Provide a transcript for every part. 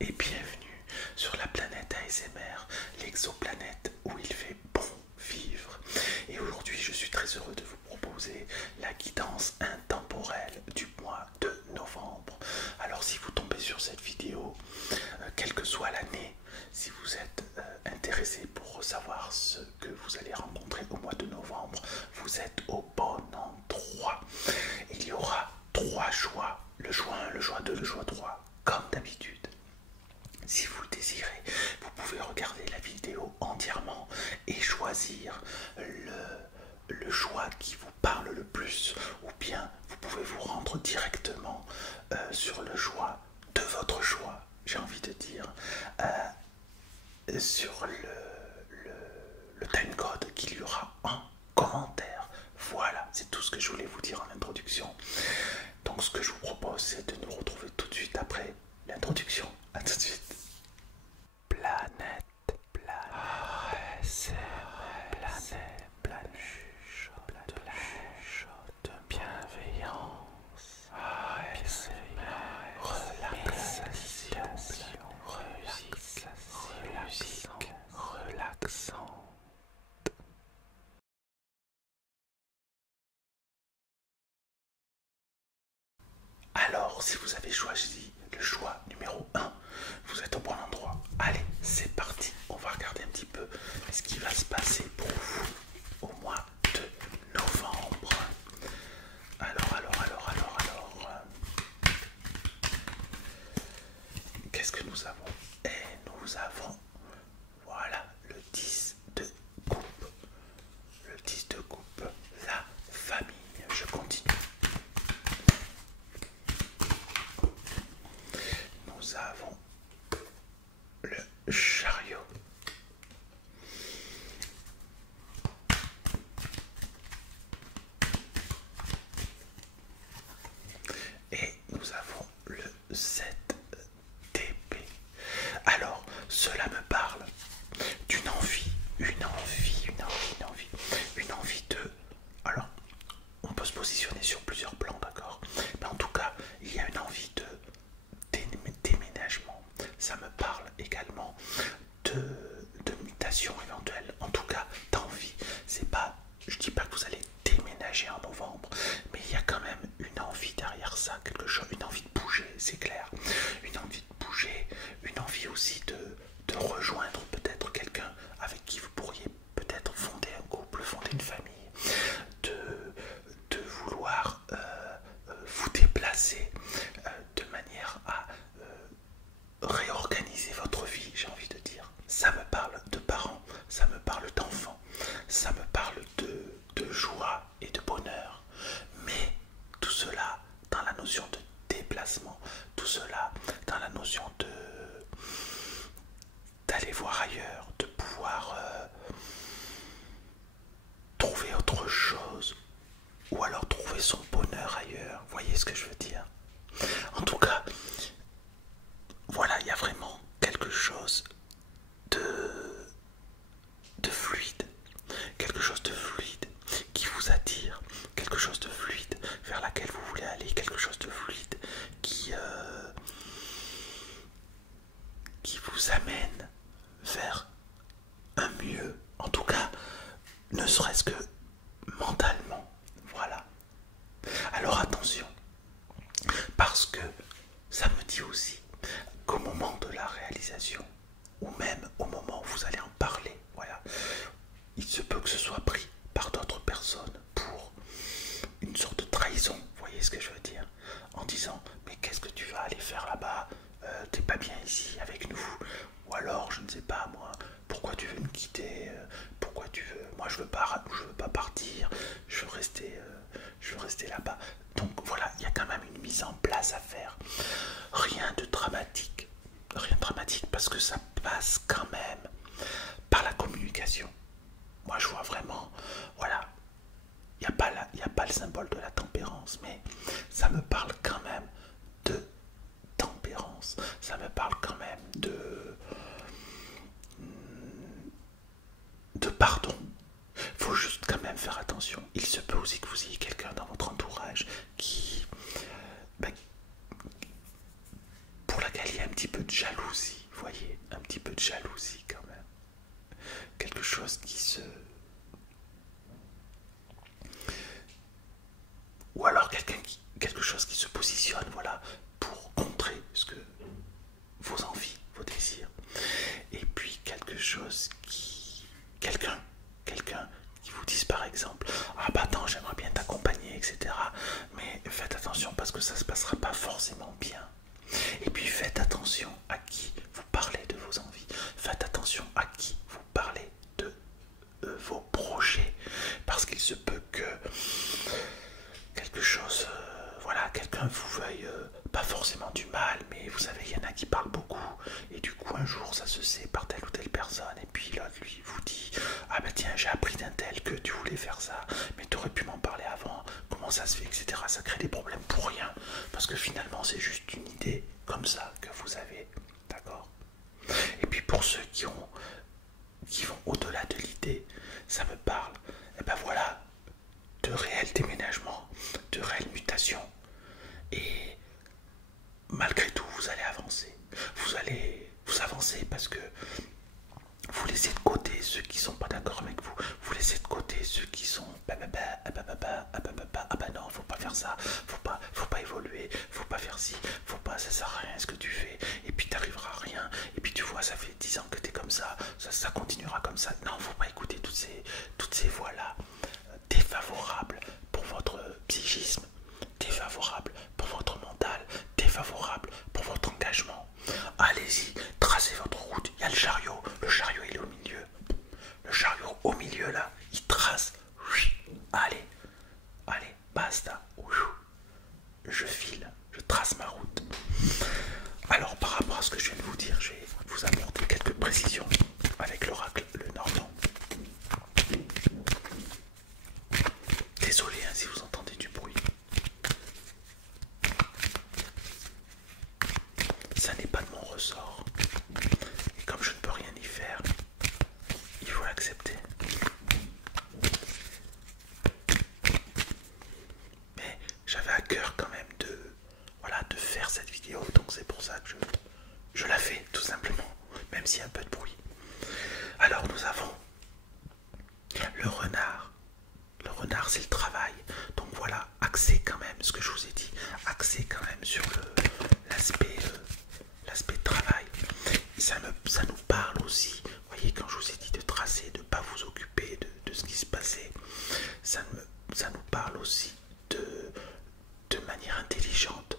et bienvenue sur la planète ASMR, l'exoplanète où il fait bon vivre. Et aujourd'hui, je suis très heureux de vous proposer la guidance intemporelle du mois de novembre. Alors si vous tombez sur cette vidéo, quelle que soit l'année, si vous êtes intéressé pour savoir ce que vous allez rencontrer au mois de novembre, vous êtes au bon endroit. Il y aura 3 choix, le choix 1, le choix 2, le choix 3, comme d'habitude. Si vous le désirez, vous pouvez regarder la vidéo entièrement et choisir le choix qui vous parle le plus, ou bien vous pouvez vous rendre directement sur le choix de votre choix, j'ai envie de dire, sur le timecode qu'il y aura en commentaire. Voilà, c'est tout ce que je voulais vous dire en introduction. Donc ce que je vous propose, c'est de nous retrouver tout de suite après l'introduction. A tout de suite. Planète, ASMR, planète, de bienveillance, relaxation, relaxant. Alors, si vous avez choisi le choix numéro 1, vous êtes au bon endroit. Allez, c'est parti. On va regarder un petit peu ce qui va se passer pour vous au mois de novembre. Alors. Qu'est-ce que nous avons? Et nous avons, voilà, le 10 de coupe. Le 10 de coupe, la famille. Je continue. Nous avons le chariot. Et nous avons le 7 d'épée. Alors, cela me parle d'une envie, une envie de... Alors, on peut se positionner sur plusieurs plans, d'accord? Mais en tout cas, il y a une envie de déménagement. Ça me parle également de mutation éventuelle, en tout cas d'envie. C'est pas, je dis pas que vous allez déménager en novembre, mais il y a quand même une envie derrière ça, quelque chose, une envie de bouger, c'est clair. Une envie de bouger, une envie aussi de rejoindre peut-être quelqu'un avec qui vous pourriez peut-être fonder un couple, fonder une famille, de vouloir vous déplacer de manière à réorganiser votre vie, j'ai envie de dire. Ça me parle de parents, ça me parle d'enfants, ça me parle de joie et de bonheur. Mais tout cela dans la notion de déplacement, tout cela dans la notion d'aller voir ailleurs, de pouvoir trouver autre chose, ou alors trouver son bonheur ailleurs. Vous voyez ce que je veux dire? En tout cas, voilà, il y a vraiment quelque chose de fluide, quelque chose de fluide qui vous attire, quelque chose de fluide vers laquelle vous voulez aller, quelque chose de fluide qui vous amène vers un mieux, en tout cas, ne serait-ce que mentalement. Voilà. Alors attention, parce que ça me dit aussi qu'au moment de la réalisation, ou même au moment où vous allez en parler, voilà, il se peut que ce soit pris par d'autres personnes pour une sorte de trahison, vous voyez ce que je veux dire, en disant mais qu'est-ce que tu vas aller faire là-bas, t'es pas bien ici avec nous, ou alors je ne sais pas moi, pourquoi tu veux me quitter, pourquoi tu veux, moi je veux pas partir, je veux rester là-bas. Donc voilà, il y a quand même une mise en place à faire, rien de dramatique parce que ça passe quand même par la communication. Moi je vois vraiment, voilà, il n'y a pas le symbole de la tempérance, mais ça me parle quand même de tempérance, ça me parle quand même de pardon. Il faut juste quand même faire attention. Il se peut aussi que vous ayez quelqu'un dans votre entourage qui, pour laquelle il y a un petit peu de jalousie, vous voyez, un petit peu de jalousie quand même. Quelque chose qui se... Ou alors quelque chose qui se positionne, voilà, pour contrer ce que vos envies, vos désirs. Et puis quelque chose qui... Quelqu'un qui vous dise par exemple, ah bah attends, j'aimerais bien t'accompagner, etc. Mais faites attention parce que ça se passera pas forcément bien. Et puis faites attention à qui vous parlez de vos envies. Faites attention à qui vous parlez de vos projets. Parce qu'il se peut que quelque chose, voilà, quelqu'un vous veuille pas forcément du mal, mais vous savez, il y en a qui parlent beaucoup. Et du coup, un jour, ça se sait par telle ou telle personne. Et puis l'autre, lui, vous dit, ah bah tiens, j'ai appris d'un tel que tu voulais faire ça, mais tu aurais pu m'en parler avant. Comment ça se fait, etc. Ça crée des problèmes pour rien. Parce que finalement, c'est juste une idée comme ça que vous avez. D'accord? Et puis pour ceux qui vont au-delà de l'idée, ça me parle. Et ben voilà, de réels déménagements, de réelles mutations. Et malgré tout, vous allez avancer. Vous avancez parce que vous laissez de côté ceux qui sont pas d'accord avec vous. Vous laissez de côté ceux qui sont ah bah non, faut pas faire ça, faut pas évoluer, faut pas faire ci, faut pas, ça sert à rien ce que tu fais, et puis t'arriveras à rien, et puis tu vois, ça fait 10 ans que t'es comme ça continuera comme ça. Non, faut pas écouter toutes ces voix-là défavorables pour votre psychisme, défavorables pour votre mental, défavorables pour votre engagement. Allez-y, tracez votre route. Il y a le chariot il est au milieu. Le chariot au milieu là, il trace. Allez, basta. Je file, je trace ma route. Alors par rapport à ce que je viens de vous dire, je vais vous apporter quelques précisions avec l'oracle le Normand. Désolé si vous entendez du bruit. Ça n'est pas de mon ressort. Et comme je ne peux rien y faire, il faut l'accepter. Mais j'avais à cœur quand même de faire cette vidéo, donc c'est pour ça que je la fais tout simplement, même s'il y a un peu de bruit. Alors nous avons le renard. Le renard, c'est le travail. Donc voilà, axé quand même, ce que je vous ai dit, axé quand même sur l'aspect travail. Et ça nous parle aussi, vous voyez, quand je vous ai dit de tracer, de ne pas vous occuper de ce qui se passait, ça nous parle aussi de manière intelligente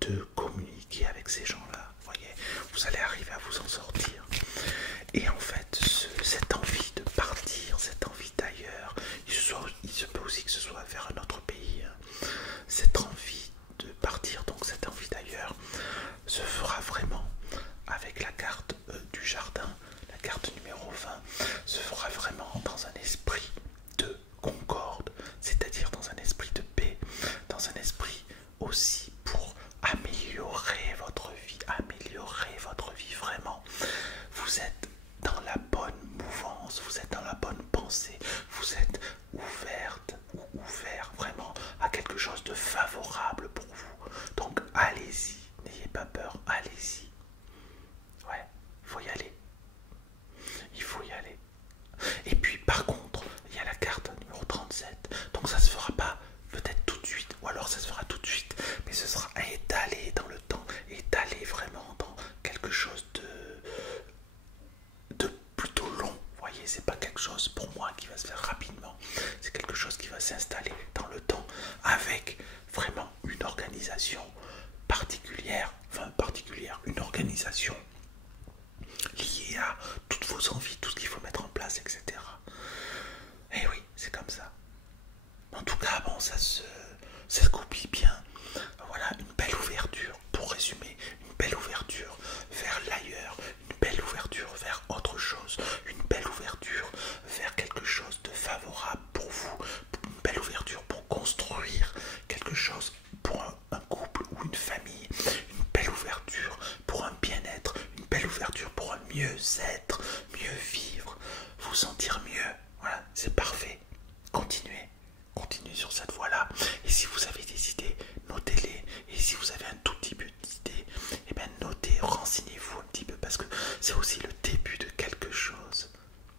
de communiquer avec ces gens-là. Vous voyez, vous allez arriver à vous en sortir. Et en fait, cette envie de partir, cette envie d'ailleurs, il se peut aussi que ce soit vers un autre pays. Cette envie de partir, donc cette envie d'ailleurs, se fera vraiment avec la carte du jardin, la carte numéro 20, se fera vraiment dans un esprit de concorde, c'est-à-dire dans un esprit de paix, dans un esprit aussi pour améliorer votre vie vraiment. Vous êtes dans la bonne mouvance, vous êtes dans la bonne pensée, vous êtes ouverte ou ouvert vraiment à quelque chose de favorable pour vous. Donc allez-y, n'ayez pas peur, allez-y. Ouais, faut y aller. Il faut y aller. Et puis par contre, il y a la carte numéro 37. Donc ça se fera pas peut-être tout de suite, ou alors ça se fera tout de suite, mais ce sera étalé dans le temps, étalé vraiment dans quelque chose de plutôt long. Vous voyez, c'est pas quelque chose pour moi qui va se faire rapidement. C'est quelque chose qui va s'installer dans le temps avec vraiment une organisation particulière, une organisation liée à toutes vos envies, tout ce qu'il faut mettre en place, etc. Et oui, c'est comme ça. En tout cas, bon, ça se goupille bien. Voilà, une belle ouverture, pour résumer, une belle ouverture vers l'ailleurs, une belle ouverture vers autre chose, une belle ouverture vers quelque chose de favorable pour vous, une belle ouverture pour construire quelque chose pour un couple ou une famille, une belle ouverture pour un bien-être, une belle ouverture pour un mieux-être, mieux vivre, vous sentir mieux. Voilà, c'est parfait. Continuez sur cette voie-là. Et si vous avez des idées, notez-les. Et si vous avez un tout petit peu d'idées, eh bien notez, renseignez c'est aussi le début de quelque chose.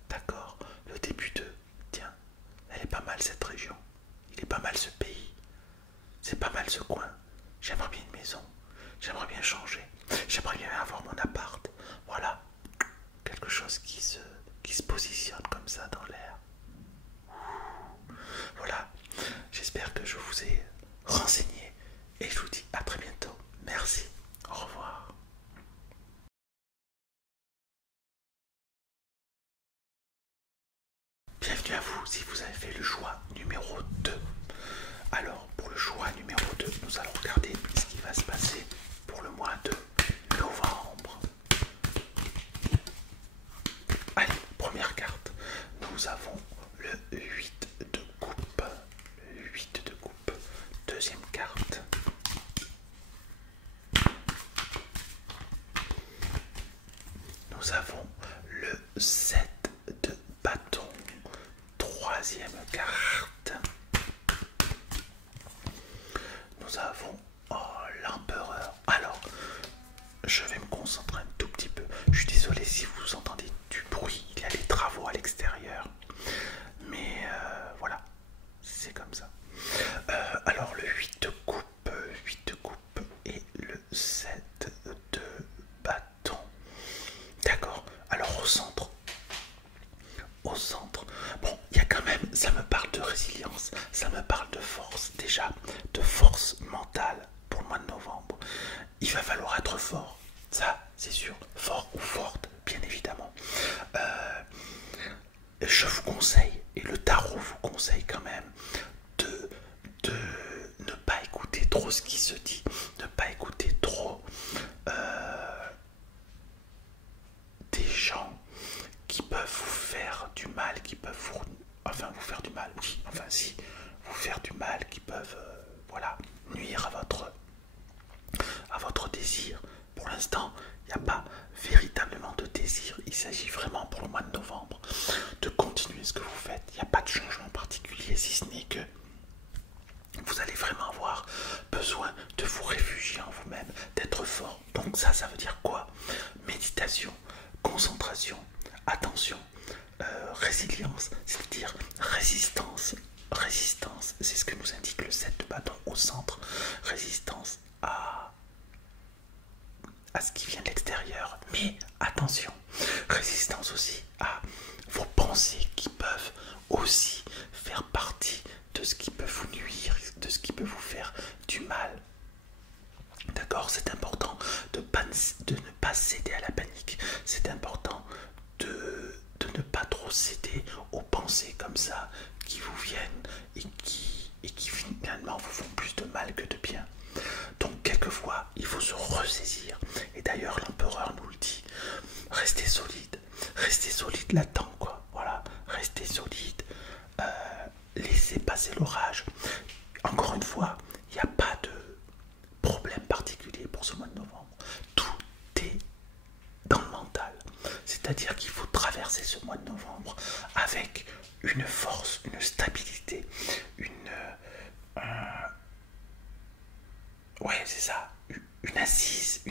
D'accord? Le début de... Tiens, elle est pas mal cette région. Il est pas mal ce pays. C'est pas mal ce coin. J'aimerais bien une maison. J'aimerais bien changer. J'aimerais bien avoir mon appart. Voilà. Quelque chose qui se positionne comme ça dans l'air. Voilà. J'espère que je vous ai renseigné. Et je vous dis à très bientôt. Merci. Au revoir. Bienvenue à vous si vous avez fait le choix numéro 2. Alors, pour le choix numéro 2, nous allons regarder ce qui va se passer pour le mois de novembre. Allez, première carte. Nous avons le 8 de coupe. Le 8 de coupe. Deuxième carte. Nous avons le 7 de bâton. Troisième carte. Nous avons l'empereur. Alors, je vais me concentrer un tout petit peu. Je suis désolé si vous entendez du bruit. Il y a des travaux à l'extérieur. Mais voilà, c'est comme ça. Alors, le 8 de coupe, 8 de coupe et le 7 de bâton. D'accord. Alors, au centre. Au centre. Bon, il y a quand même, ça me parle de résilience, ça me parle de force, déjà, de force mentale pour le mois de novembre. Il va falloir être fort, ça c'est sûr, fort ou forte, bien évidemment. Je vous conseille, et le tarot vous conseille quand même, de ne pas écouter trop ce qui se dit, ne pas écouter trop des gens qui peuvent vous faire du mal, qui peuvent vous... Enfin, vous faire du mal, oui, enfin si, vous faire du mal, qui peuvent, voilà, nuire à votre désir. Pour l'instant, il n'y a pas véritablement de désir, il s'agit vraiment pour le mois de novembre de continuer ce que vous faites. Il n'y a pas de changement particulier, si ce n'est que vous allez vraiment avoir besoin de vous réfugier en vous-même, d'être fort. Donc ça veut dire quoi? Méditation, concentration, attention, résilience, c'est-à-dire résistance. Résistance, c'est ce que nous indique le 7 de bâton au centre. Résistance à ce qui vient de l'extérieur. Mais attention, résistance aussi à vos pensées qui peuvent aussi faire partie de ce qui peut vous nuire, de ce qui peut vous faire du mal. D'accord, c'est important de ne pas céder à la panique. C'est important de ne pas trop céder aux pensées comme ça qui vous viennent et qui finalement vous font plus de mal que de bien. Donc quelquefois, il faut se ressaisir. Et d'ailleurs, l'empereur nous le dit. Restez solide là-dedans, quoi. Voilà, restez solide. Laissez passer l'orage. Encore une fois, il n'y a pas de problème particulier pour ce mois de novembre. Tout est dans le mental. C'est-à-dire qu'il faut traverser ce mois de novembre avec une force, une stabilité, ouais, c'est ça, une assise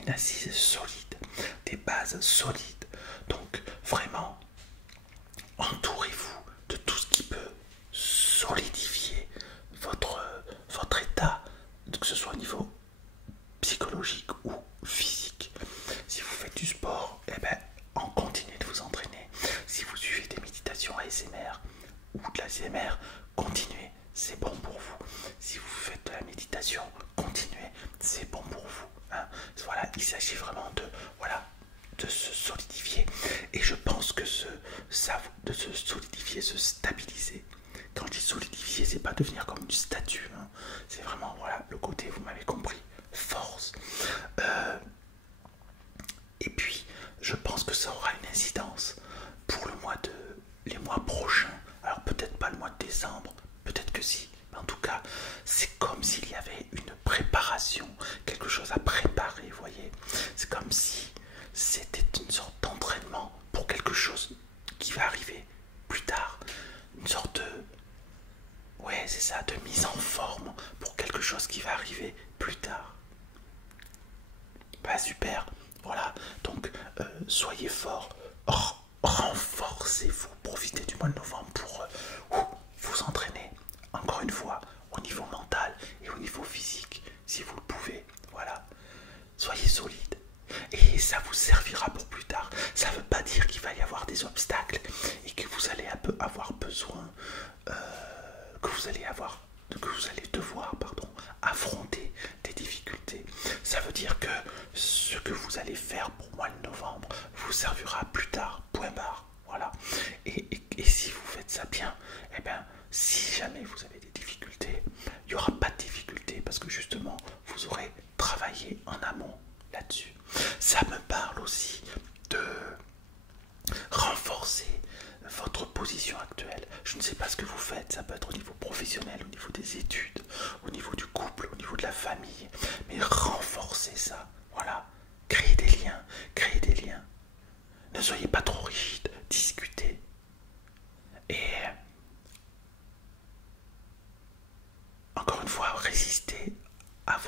solide, des bases solides. Donc vraiment, entourez-vous de tout ce qui peut solidifier votre état, que ce soit au niveau psychologique ou physique. Si vous faites du sport, eh ben, continuez de vous entraîner. Si vous suivez des méditations ASMR ou de l'ASMR, continuez, c'est bon pour vous. Si vous faites de la méditation, continuez, c'est bon pour vous. Hein. Voilà, il s'agit vraiment de se solidifier. Et je pense que de se solidifier, se stabiliser. Quand je dis solidifier, c'est pas devenir comme une statue. Hein. C'est vraiment, voilà, le côté, vous m'avez compris, force. Et puis, je pense que ça aura une incidence pour les mois prochains. Alors peut-être pas le mois de décembre, peut-être que si. Mais en tout cas, c'est comme s'il y avait une préparation, quelque chose à préparer, vous voyez. C'est comme si c'était une sorte d'entraînement pour quelque chose qui va arriver plus tard. Une sorte de... Ouais, c'est ça, de mise en forme pour quelque chose qui va arriver plus tard. Bah super, voilà, donc soyez forts, renforcez-vous, profitez du mois de novembre pour vous entraîner, encore une fois, au niveau mental et au niveau physique, si vous le pouvez, voilà. Soyez solide et ça vous servira pour plus tard. Ça ne veut pas dire qu'il va y avoir des obstacles et que vous allez un peu avoir besoin, que vous allez devoir, pardon, affronter des difficultés. Ça veut dire que ce que vous allez faire pour le mois de novembre vous servira plus tard, point barre. Voilà. Et si vous faites ça bien, eh bien, si jamais vous avez des difficultés, il n'y aura pas de difficultés parce que justement, vous aurez travaillé en amont là-dessus. Ça me parle aussi de renforcer votre position actuelle. Je ne sais pas ce que vous faites, ça peut être au niveau professionnel, au niveau des études, au niveau du couple, au niveau de la famille, mais renforcez ça, voilà. Créez des liens, créez des liens. Ne soyez pas trop rigide, discutez. Et encore une fois, résistez à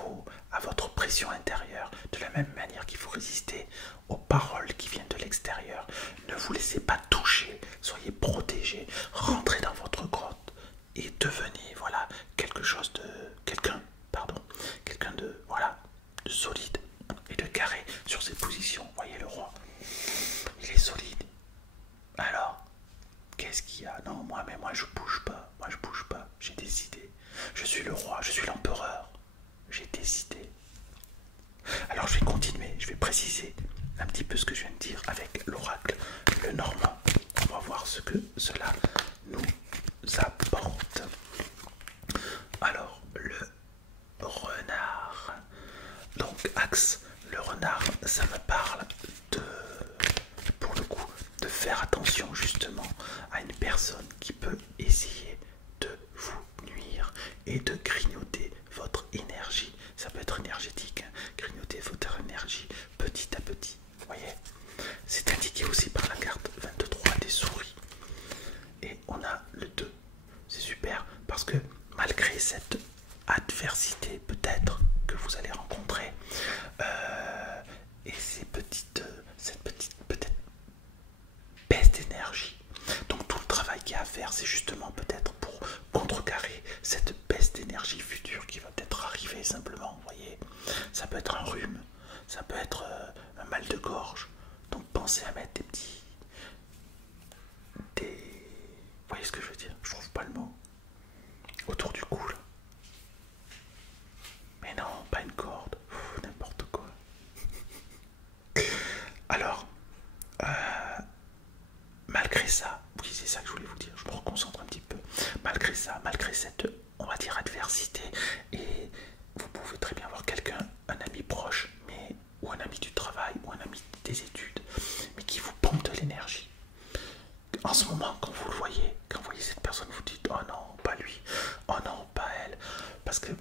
votre pression intérieure de la même manière qu'il faut résister aux paroles qui viennent de l'extérieur. Ne vous laissez pas toucher, soyez protégés, rentrez dans votre grotte et devenez voilà quelqu'un de voilà de solide et de carré sur ses positions. Voyez le roi, il est solide. Alors, qu'est-ce qu'il y a? Non, moi je bouge pas, j'ai décidé. Je suis le roi, je suis l'empereur. J'ai décidé. Alors je vais continuer, je vais préciser un petit peu ce que je viens de dire avec l'oracle, le normand. On va voir ce que cela nous apporte. Alors, le renard. Donc, axe, le renard, ça me parle de, pour le coup, de faire attention justement à une personne qui peut essayer de vous nuire et de grignoter votre énergie. Ça peut être énergétique, hein, grignoter votre énergie petit à petit. Vous voyez, c'est indiqué aussi par la carte 23 des souris. Et on a le 2. C'est super parce que malgré cette adversité peut-être que vous allez rencontrer et cette petite peut-être baisse d'énergie, donc tout le travail qu'il y a à faire c'est justement peut-être pour contrecarrer cette baisse d'énergie future qui va peut-être arriver simplement. Vous voyez, ça peut être un rhume, ça peut être un mal de gorge, donc pensez à mettre vous voyez ce que je veux dire, je trouve pas le mot, autour du cou là. Mais non, pas une corde, n'importe quoi. Alors, malgré ça, oui c'est ça que je voulais vous dire, je me reconcentre un petit peu. Malgré ça, malgré cette, on va dire, adversité, et vous pouvez très bien avoir quelqu'un, un ami proche, mais ou un ami du travail, ou un ami des études, mais qui vous pompe de l'énergie. En ce moment, quand vous le voyez, quand vous voyez cette personne, vous dites oh non, pas lui, oh non, pas elle, parce que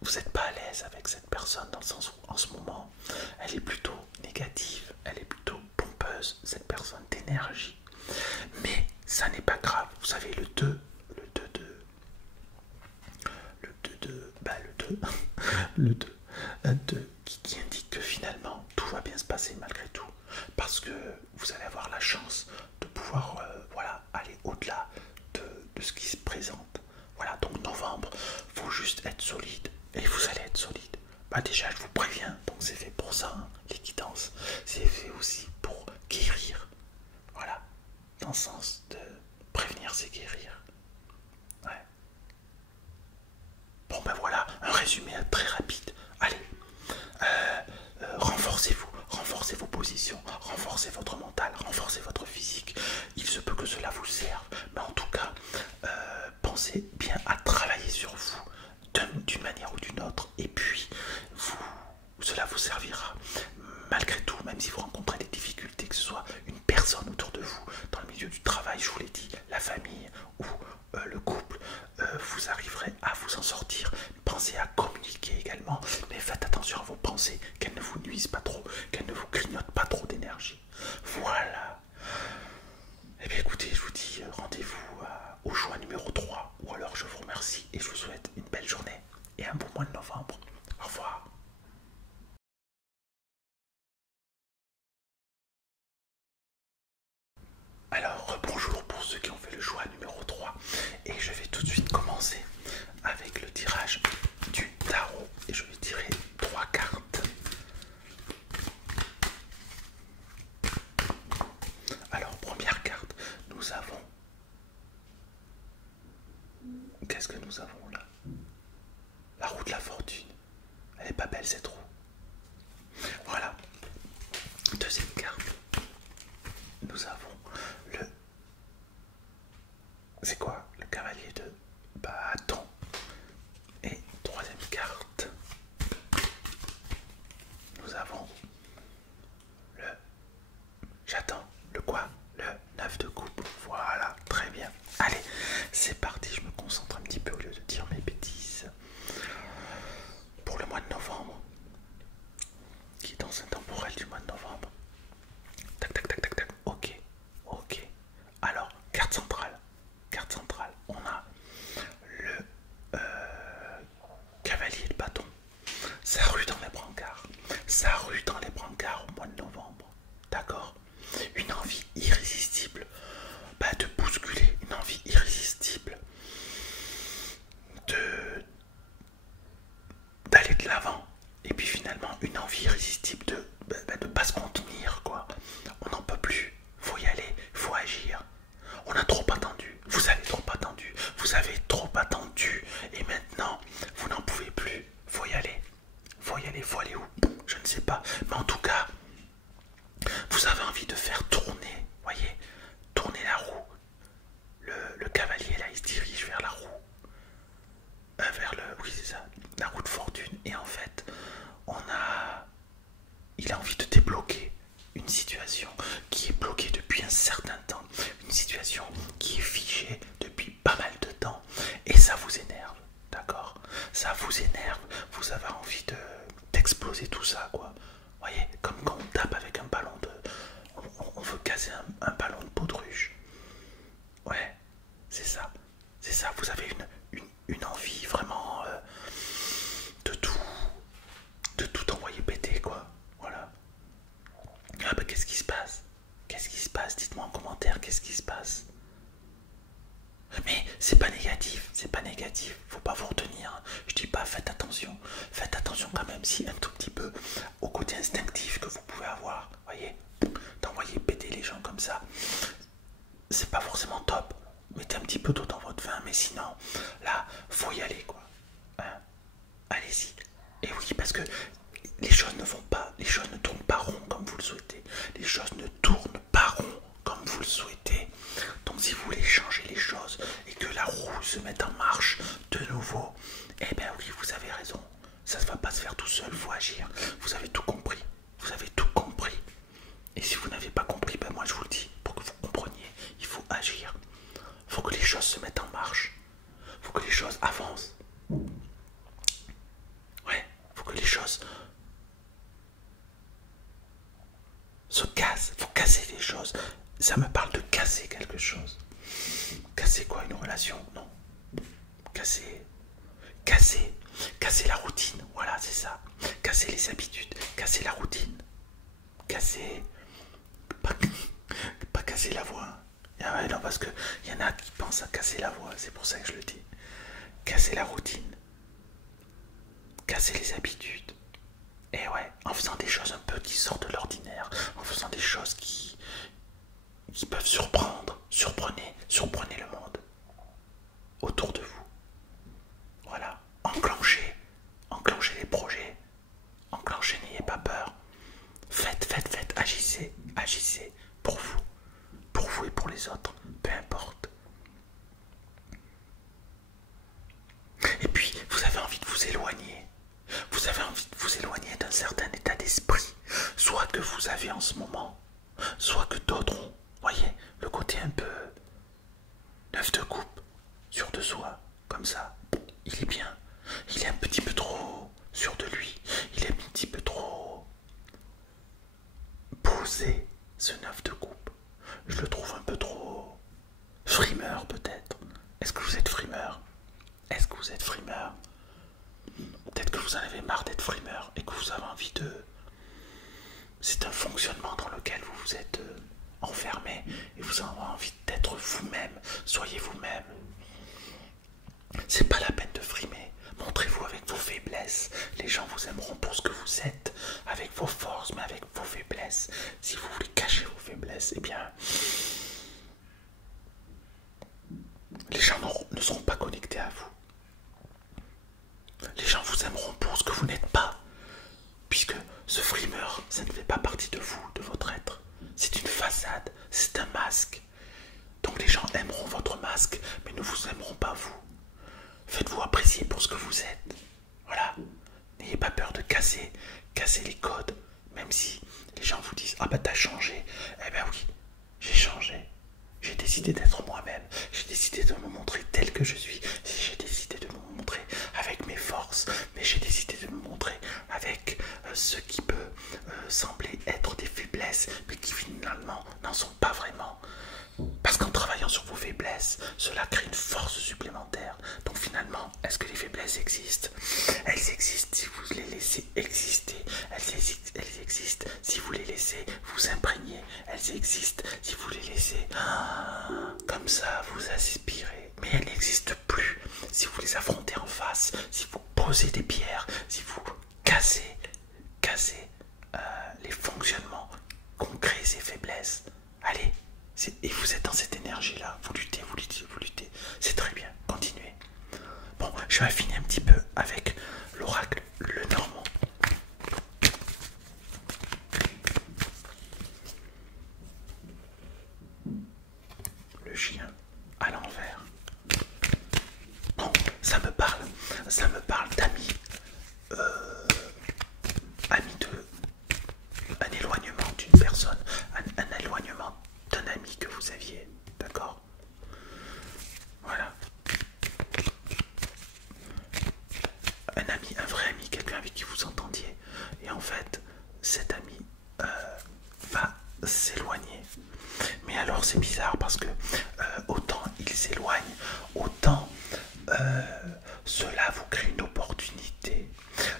vous n'êtes pas à l'aise avec cette personne dans le sens où en ce moment elle est plutôt négative, elle est plutôt pompeuse, cette personne d'énergie. Mais ça n'est pas grave, vous savez le 2 le 2 un 2 qui indique que finalement tout va bien se passer malgré tout, parce que vous allez avoir la chance de pouvoir voilà, aller au-delà de ce qui se présente. Voilà, donc novembre, faut juste être solide et vous allez être solide. Bah déjà je vous préviens, donc c'est fait pour ça, hein, les guidances, c'est fait aussi pour guérir. Voilà, dans le sens de prévenir c'est guérir. Ouais. Bon ben voilà, un résumé très rapide. Allez, renforcez-vous, renforcez vos positions, renforcez votre mental, renforcez votre physique. Il se peut que cela vous serve, mais en tout cas, pensez bien à travailler sur vous d'une manière ou d'une autre, et puis cela vous servira. Malgré tout, même si vous rencontrez des difficultés, que ce soit une personne autour de vous, dans le milieu du travail, je vous l'ai dit, la famille ou le couple, vous arriverez à vous en sortir. Pensez à communiquer également, mais faites attention à vos pensées, qu'elles ne vous nuisent pas trop, qu'elles ne vous grignotent pas trop d'énergie. Voilà. Et bien écoutez, je vous dis rendez-vous au choix numéro 3, ou alors je vous remercie et je vous souhaite une belle journée et un bon mois de novembre. Au revoir. Alors, bonjour pour ceux qui ont fait le choix numéro 3. Et je vais tout de suite commencer avec le tirage du tarot. Et je vais tirer 3 cartes. Alors, première carte, nous avons... Qu'est-ce que nous avons là? La roue de la fortune. Elle est pas belle cette roue. Voilà. Deuxième carte. Nous avons le... C'est quoi? Le cavalier de bâton. Et troisième carte. Nous avons le... J'attends. Le quoi? Le 9 de coupe. Voilà. Très bien. Allez, c'est parti. Je me concentre un petit peu au lieu de dire mes bêtises. Pour le mois de novembre. Qui est dans un temporel du mois de novembre. Tac, tac, tac, tac, tac. Ok. Ok. Alors, carte centrale. Carte centrale. On a le cavalier de bâton. Ça rue dans les brancards. Ça rue dans les brancards au mois de novembre. D'accord? Une envie irrésistible de bousculer. Une envie irrésistible d'aller de l'avant. Et puis finalement, une envie irrésistible de pas se contenir, quoi. On n'en peut plus. Faut y aller. Faut agir. On a trop attendu. Vous avez trop attendu. Vous avez trop attendu. Et maintenant, vous n'en pouvez plus. Faut y aller. Faut y aller. Faut aller où? Je ne sais pas. Mais en tout cas, vous avez envie de faire tourner. Voyez, tourner la roue. Le cavalier là, il se dirige vers la roue. Oui, c'est ça. La roue de fortune. Et en fait, il a envie de débloquer une situation qui est bloquée depuis un certain temps, une situation qui est figée depuis pas mal de temps, et ça vous énerve, d'accord? Ça vous énerve, vous avez envie d'exploser tout ça, quoi. Vous voyez, comme quand on tape avec un ballon de... On veut casser un ballon de baudruche. Ouais, c'est ça, vous avez une envie vraiment de tout envoyer péter, quoi. Voilà. Ah bah qu'est-ce qui se passe? Qu'est-ce qui se passe? Dites-moi en commentaire, qu'est-ce qui se passe? Mais c'est pas négatif, c'est pas négatif, faut pas vous retenir. Je dis pas faites attention quand même, si un tout petit peu au côté instinctif que vous pouvez avoir, voyez, d'envoyer péter les gens comme ça, c'est pas forcément top. Mettez un petit peu d'eau dans votre vin, mais sinon, là, faut y aller, quoi. Hein? Allez-y. Et oui, parce que les choses ne tournent pas rond comme vous le souhaitez. Les choses ne tournent pas rond comme vous le souhaitez. Donc si vous voulez changer les choses et que la roue se mette en marche de nouveau, eh bien oui, vous avez raison. Ça ne va pas se faire tout seul, il faut agir. Vous avez tout compris. Vous avez tout compris. Et si vous n'avez pas compris, ben moi je vous le dis, pour que vous compreniez, il faut agir. Il faut que les choses se mettent en marche. Il faut que les choses avancent. Ouais, il faut que les choses se cassent. Il faut casser les choses. Ça me parle de casser quelque chose. Casser quoi? Une relation? Non. Casser la routine. Voilà, c'est ça. Casser les habitudes. Casser la routine. Casser... Pas casser la voix. Ah ouais, non, parce qu'il y en a qui pensent à casser la voix. C'est pour ça que je le dis. Casser la routine. Casser les habitudes. Et ouais, en faisant des choses un peu qui sortent de l'ordinaire. En faisant des choses qui peuvent surprendre. Surprenez le monde autour de vous. Voilà. Enclenchez les projets. Enclenchez, n'ayez pas peur. Faites, agissez pour vous et pour les autres, peu importe. Et puis, vous avez envie de vous éloigner. Vous avez envie de vous éloigner d'un certain état d'esprit, soit que vous avez en ce moment, soit que d'autres ont. Voyez, le côté un peu 9 de coupe, sûr de soi, comme ça, il est bien. Il est un petit peu trop sûr de lui. Il est un petit peu trop posé, ce 9 de coupe. Je le trouve un peu trop frimeur, peut-être. Est-ce que vous êtes frimeur? Est-ce que vous êtes frimeur? Peut-être que vous en avez marre d'être frimeur et que vous avez envie de... C'est un fonctionnement dans lequel vous vous êtes enfermé et vous vous avez envie d'être vous-même, soyez vous-même. C'est pas la peine de frimer. Montrez-vous avec vos faiblesses. Les gens vous aimeront pour ce que vous êtes, avec vos forces, mais avec vos faiblesses. Si vous voulez cacher vos faiblesses, eh bien, les gens ne seront pas connectés à vous. Les gens vous aimeront pour ce que vous n'êtes pas, puisque ce frimeur, ça ne fait pas partie de vous, de votre être. C'est une façade, c'est un masque. Donc les gens aimeront votre masque, mais ne vous aimeront pas vous. Faites-vous apprécier pour ce que vous êtes. Voilà. N'ayez pas peur de casser les codes, même si les gens vous disent « Ah bah t'as changé ». Eh ben oui, j'ai changé. J'ai décidé d'être moi-même. J'ai décidé de me montrer tel que je suis. J'ai décidé de me montrer avec mes forces. Mais j'ai décidé de me montrer avec ce qui peut sembler être des faiblesses, mais qui finalement n'en sont pas vraiment. Parce qu'en travaillant sur vos faiblesses, cela crée une force supplémentaire. Donc finalement, est-ce que les faiblesses existent? Elles existent si vous les laissez exister. Elles existent si vous les laissez vous imprégner. Elles existent si vous les laissez comme ça vous aspirer. Mais elles n'existent plus si vous les affrontez en face, si vous posez des pierres, si vous cassez les fonctionnements qu'ont créé ces faiblesses. Allez, et vous êtes dans cette énergie-là. Vous luttez, vous luttez, vous luttez. C'est très bien. Continuez. Bon, je vais affiner un petit peu avec l'oracle le Normand. Le chien à l'envers. Bon, ça me parle d'amis. Amis un éloignement d'une personne, un éloignement d'un ami que vous aviez, d'accord? Voilà. Un ami, un vrai ami, quelqu'un avec qui vous entendiez. Et en fait, cet ami va s'éloigner. Mais alors c'est bizarre parce que autant il s'éloigne, autant cela vous crée une opportunité.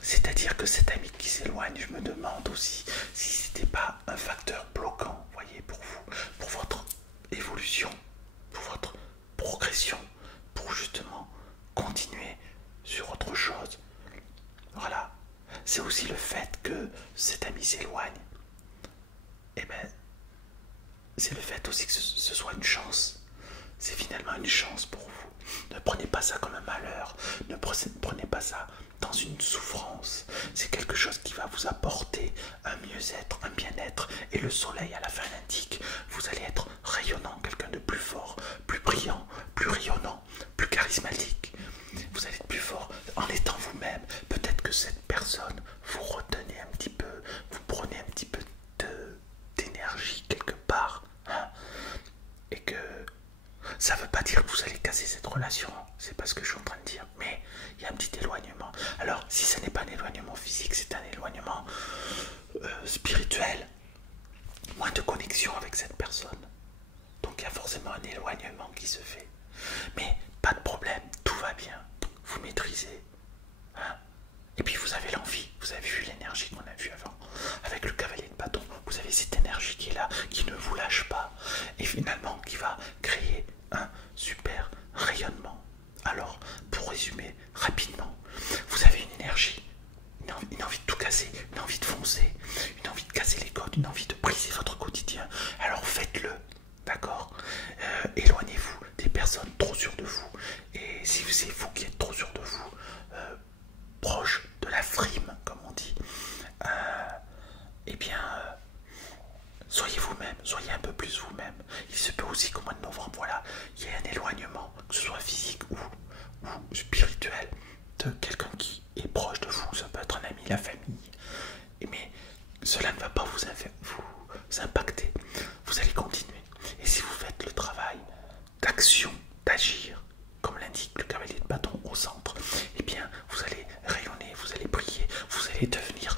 C'est-à-dire que cet ami qui s'éloigne, je me demande aussi si c'était pas un facteur bloquant, voyez, pour vous, pour votre évolution, pour votre progression, pour justement continuer sur autre chose. Voilà. C'est aussi le fait que cet ami s'éloigne. Et ben, c'est le fait aussi que ce soit une chance. C'est finalement une chance pour vous. Ne prenez pas ça comme un malheur. Ne prenez pas ça dans une souffrance. C'est quelque chose qui va vous apporter un mieux-être, un bien-être. Et le soleil à la fin l'indique. Vous allez être rayonnant, quelqu'un de plus fort, plus brillant, plus rayonnant, plus charismatique. Vous allez être plus fort en étant vous-même. Peut-être que cette personne, vous retenez un petit peu, vous prenez un petit peu d'énergie quelque part. Hein, et que ça ne veut pas dire que vous allez casser cette relation, c'est pas ce que je suis en train de dire, mais il y a un petit éloignement. Alors, si ce n'est pas un éloignement physique, c'est un éloignement spirituel, moins de connexion avec cette personne. Donc il y a forcément un éloignement qui se fait. Mais pas de problème, tout va bien, vous maîtrisez. Hein, et puis vous avez l'envie, vous avez vu l'énergie qu'on a vue avant, avec le cavalier de bâton, vous avez cette énergie qui est là, qui ne vous lâche pas, et finalement qui va créer un super rayonnement. Alors, pour résumer rapidement, vous avez une énergie, une envie de tout casser, une envie de foncer, une envie de casser les codes, une envie de briser votre quotidien. Alors faites-le, d'accord? Éloignez-vous des personnes trop sûres de vous, et si c'est vous qui êtes trop sûr de vous, proche de la frime, comme on dit, eh bien, soyez vous-même, soyez un peu plus vous-même. Il se peut aussi qu'au mois de novembre, voilà, il y ait un éloignement, que ce soit physique ou spirituel, de quelqu'un qui est proche de vous. Ça peut être un ami, la famille. Mais cela ne va pas vous impacter. Vous allez continuer. Et si vous faites le travail d'action, d'agir, comme l'indique le cavalier de bâton au centre, eh bien, vous allez rayonner, vous allez briller, vous allez devenir